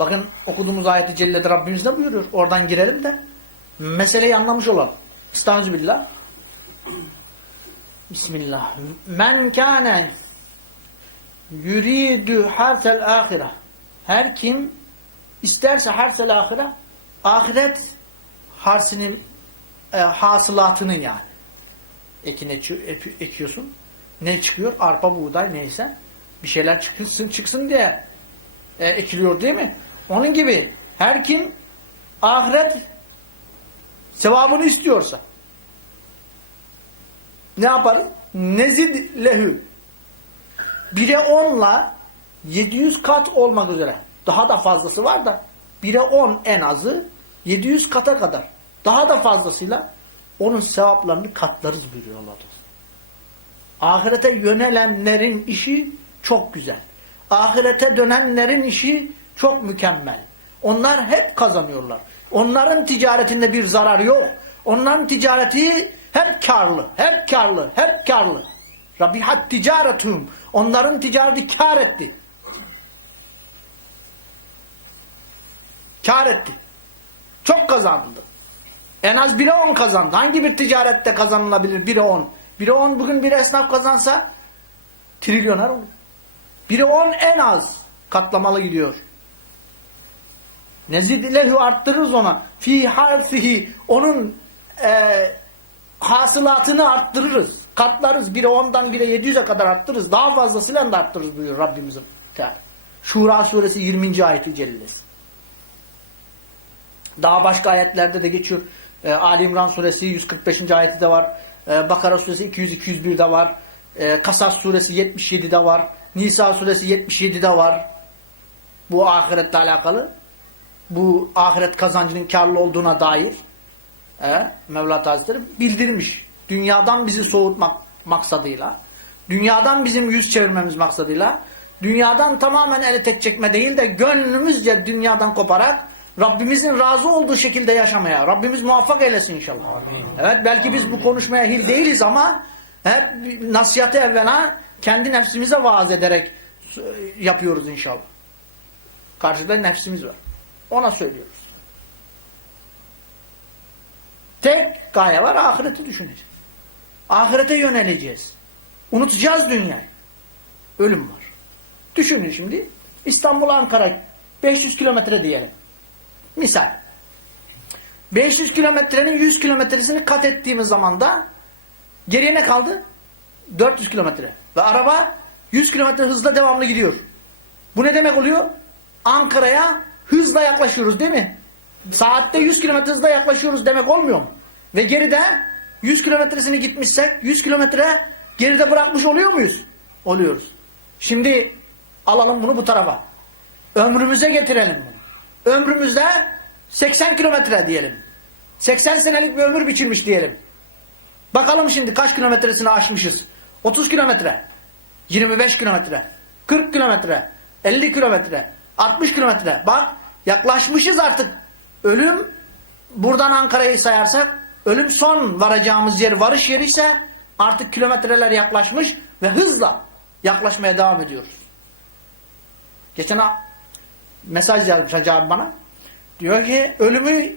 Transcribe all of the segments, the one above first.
Bakın okuduğumuz ayeti cellede Rabbimiz ne buyuruyor? Oradan girelim de meseleyi anlamış olalım. Estağfirullah. Bismillah. Men kâne yuridu harsel ahire. Her kim isterse harsel ahire ahiret harsinin e, hasılatının yani. Ekine ekiyorsun. Ne çıkıyor? Arpa, buğday neyse. Bir şeyler çıksın çıksın diye e, ekiliyor değil mi? Onun gibi her kim ahiret sevabını istiyorsa ne yaparız? Nezid lehü bire onla 700 kat olmak üzere. Daha da fazlası var da bire 10 en azı 700 kata kadar. Daha da fazlasıyla onun sevaplarını katlarız buyuruyor Allah. Ahirete yönelenlerin işi çok güzel. Ahirete dönenlerin işi çok mükemmel. Onlar hep kazanıyorlar. Onların ticaretinde bir zarar yok. Onların ticareti hep karlı, hep karlı, hep karlı. Rabihat ticaretum. Onların ticareti kar etti. Kar etti. Çok kazandı. En az 1'e 10 kazandı. Hangi bir ticarette kazanılabilir 1'e 10? 1'e 10 bugün bir esnaf kazansa trilyoner olur. 1'e 10 en az katlamalı gidiyor. Nezid lehu arttırırız ona. Fi harfihi onun e, hasılatını arttırırız. Katlarız. 1'e 10'dan 1'e 700'e kadar arttırırız. Daha fazlasıyla da arttırırız buyuruyor Rabbimizin. Teala. Şura suresi 20. ayeti cellesi. Daha başka ayetlerde de geçiyor. E, Ali İmran suresi 145. ayeti de var. E, Bakara suresi 200-201'de var. E, Kasas suresi 77'de var. Nisa suresi 77'de var. Bu ahiretle alakalı. Bu ahiret kazancının karlı olduğuna dair e, Mevla Hazretleri bildirmiş. Dünyadan bizi soğutmak maksadıyla, dünyadan bizim yüz çevirmemiz maksadıyla, dünyadan tamamen ele tek çekme değil de gönlümüzce dünyadan koparak Rabbimizin razı olduğu şekilde yaşamaya. Rabbimiz muvaffak eylesin inşallah. Amin. Evet belki biz bu konuşmaya hil değiliz ama hep nasihatı evvela kendi nefsimize vaaz ederek yapıyoruz inşallah. Karşıda nefsimiz var. Ona söylüyoruz. Tek gaye var ahireti düşüneceğiz. Ahirete yöneleceğiz. Unutacağız dünyayı. Ölüm var. Düşünün şimdi İstanbul Ankara 500 kilometre diyelim. Misal. 500 kilometrenin 100 kilometresini kat ettiğimiz zaman da geriye ne kaldı? 400 kilometre. Ve araba 100 kilometre hızla devamlı gidiyor. Bu ne demek oluyor? Ankara'ya hızla yaklaşıyoruz değil mi? Saatte 100 kilometre hızla yaklaşıyoruz demek olmuyor mu? Ve geride 100 kilometresini gitmişsek 100 kilometre geride bırakmış oluyor muyuz? Oluyoruz. Şimdi alalım bunu bu tarafa. Ömrümüze getirelim bunu. Ömrümüzde 80 kilometre diyelim. 80 senelik bir ömür biçilmiş diyelim. Bakalım şimdi kaç kilometresini aşmışız. 30 kilometre, 25 kilometre, 40 kilometre, 50 kilometre, 60 kilometre. Bak yaklaşmışız artık. Ölüm buradan Ankara'yı sayarsak ölüm son varacağımız yer varış yeri ise artık kilometreler yaklaşmış ve hızla yaklaşmaya devam ediyoruz. Geçen mesaj yazmış Hacı abi bana. Diyor ki ölümü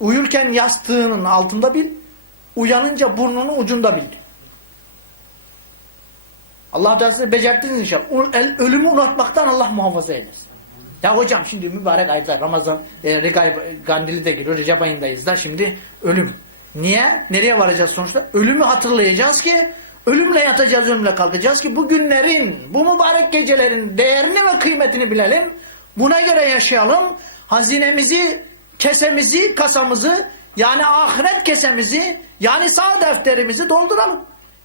uyurken yastığının altında bil, uyanınca burnunun ucunda bil. Allah Teala size becerttiniz inşallah. Ölümü unutmaktan Allah muhafaza eylesin. Ya hocam şimdi mübarek ayda Ramazan, e, Regay Gandili de giriyor. Recep ayındayız da şimdi ölüm. Niye? Nereye varacağız sonuçta? Ölümü hatırlayacağız ki ölümle yatacağız, ölümle kalkacağız ki bu günlerin, bu mübarek gecelerin değerini ve kıymetini bilelim. Buna göre yaşayalım. Hazinemizi, kesemizi, kasamızı yani ahiret kesemizi yani sağ defterimizi dolduralım.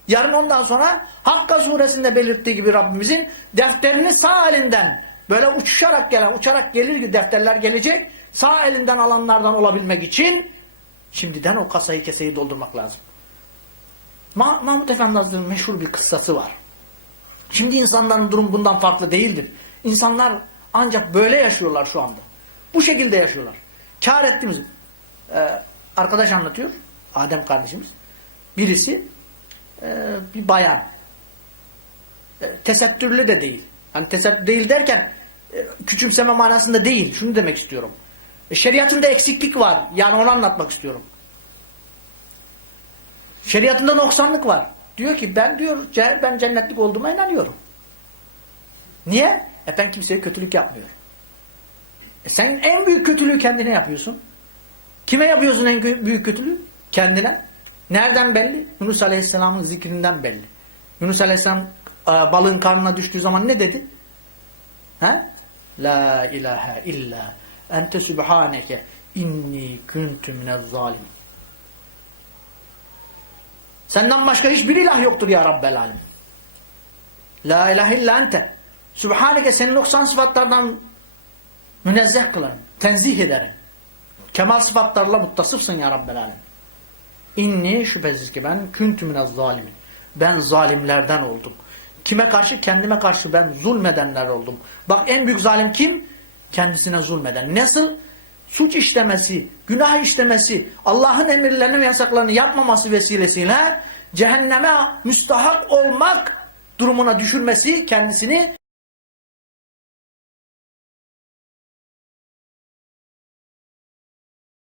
Yarın ondan sonra Hakka suresinde belirttiği gibi Rabbimizin defterini sağ elinden böyle uçuşarak gelen, uçarak gelir gibi defterler gelecek. Sağ elinden alanlardan olabilmek için şimdiden o kasayı keseyi doldurmak lazım. Ma Mahmut Efendi Hazretleri'nin meşhur bir kıssası var. Şimdi insanların durum bundan farklı değildir. İnsanlar ancak böyle yaşıyorlar şu anda. Bu şekilde yaşıyorlar. Kar ettiğimiz e, arkadaş anlatıyor. Adem kardeşimiz. Birisi e, bir bayan. E, tesettürlü de değil. Hani tesettür değil derken e, küçümseme manasında değil. Şunu demek istiyorum. E, şeriatında eksiklik var. Yani onu anlatmak istiyorum. Şeriatında noksanlık var. Diyor ki ben diyor ben cennetlik olduğuma inanıyorum. Niye? E ben kimseye kötülük yapmıyorum. E sen en büyük kötülüğü kendine yapıyorsun. Kime yapıyorsun en büyük kötülüğü? Kendine. Nereden belli? Yunus Aleyhisselam'ın zikrinden belli. Yunus Aleyhisselam balığın karnına düştüğü zaman ne dedi? He? La ilahe illa ente subhaneke inni kuntu minez zalim. Senden başka hiçbir ilah yoktur ya Rabbel alem. La ilahe illa ente. Subhaneke seni noksan sıfatlardan münezzeh kılarım. Tenzih ederim. Kemal sıfatlarla muttasıfsın ya Rabbel alem. İnni şüphesiz ki ben küntü minez zalimin. Ben zalimlerden oldum. Kime karşı? Kendime karşı ben zulmedenler oldum. Bak en büyük zalim kim? Kendisine zulmeden. Nasıl? Suç işlemesi, günah işlemesi, Allah'ın emirlerini ve yasaklarını yapmaması vesilesiyle cehenneme müstahak olmak durumuna düşürmesi kendisini